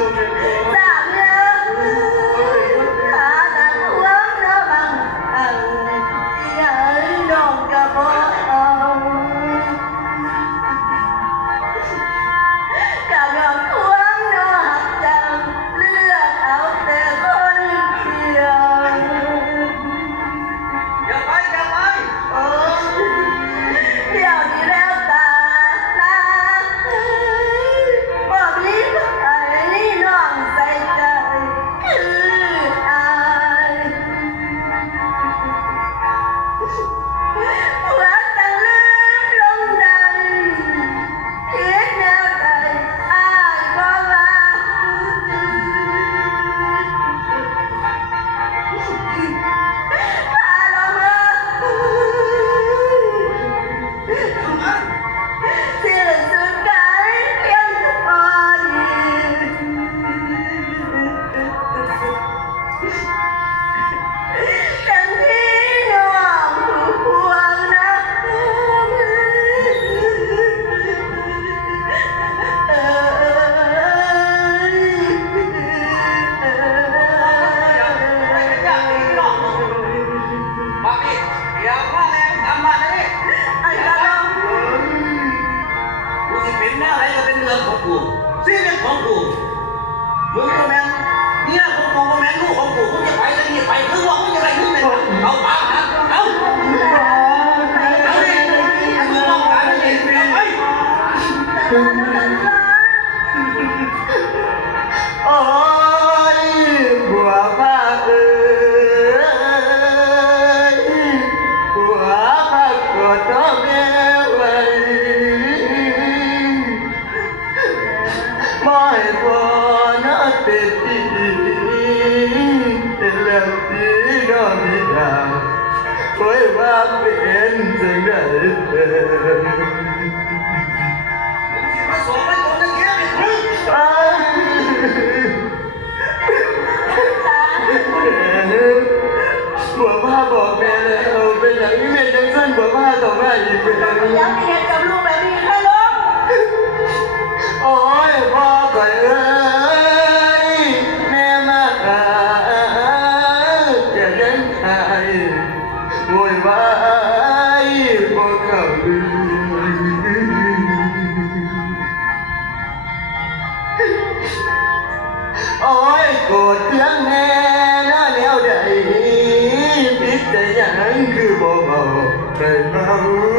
จากเนื้อขาตะควงเนื้อบางอันอย่าให้น้องกระบอกเอากะยอมควงเนื้อหักจังเลือกเอาแต่คนเดียวอย่าไปโอ้เดี๋ยวนี้แล้วตาลาบอกลิ้นไอ้น้องใส่ใจคืออายว่าตั้งลืมลงใดคิดแนวใดอายก็ว่าพาลงมาสิ้นสุดกายเพียงพอดีทั้งที่น้องห่วงนะมาพี่อย่ามาแล้วทำมาเลย ไอ้กะลอง กูสิเป็นแนวไหนก็เป็นเรื่องของกูชีวิตของกูมึงก็แม่นเนี่ยของกูก็แม่นลูกของกูมึงจะไปแล้วนี่ไปมึงว่ามึงจะไปมึงไหนเอาปากหาเอาดิมึงมองตาดิเอาไป โอ้ยบัวผ้าเอ้ยบัวผ้ากอดน้องแม่ไว้บ่ให้พ่อน้าเป็นที่เป็นเรื่องที่น้องมีดาวโอ้ยว่าเป็นจังได๋มาสอนให้คนในแค่นี้มึง บัวผ้าบอกแม่แล้วเป็นอย่างนี้แม่จังสั้นบัวผ้าต่อแม่อีกเป็นอย่างนี้ ยังไม่เห็นกับลูกแบบนี้แค่ลง โอ้ยพ่อก่อยเอ้ยแม่มาหาจะเล่นไทยโวยวายบ่เข้าลืมโอ้ยโกรธเพียงแน่น่าแนวใดพิษแต่ยังคือบ่เบาใจเบา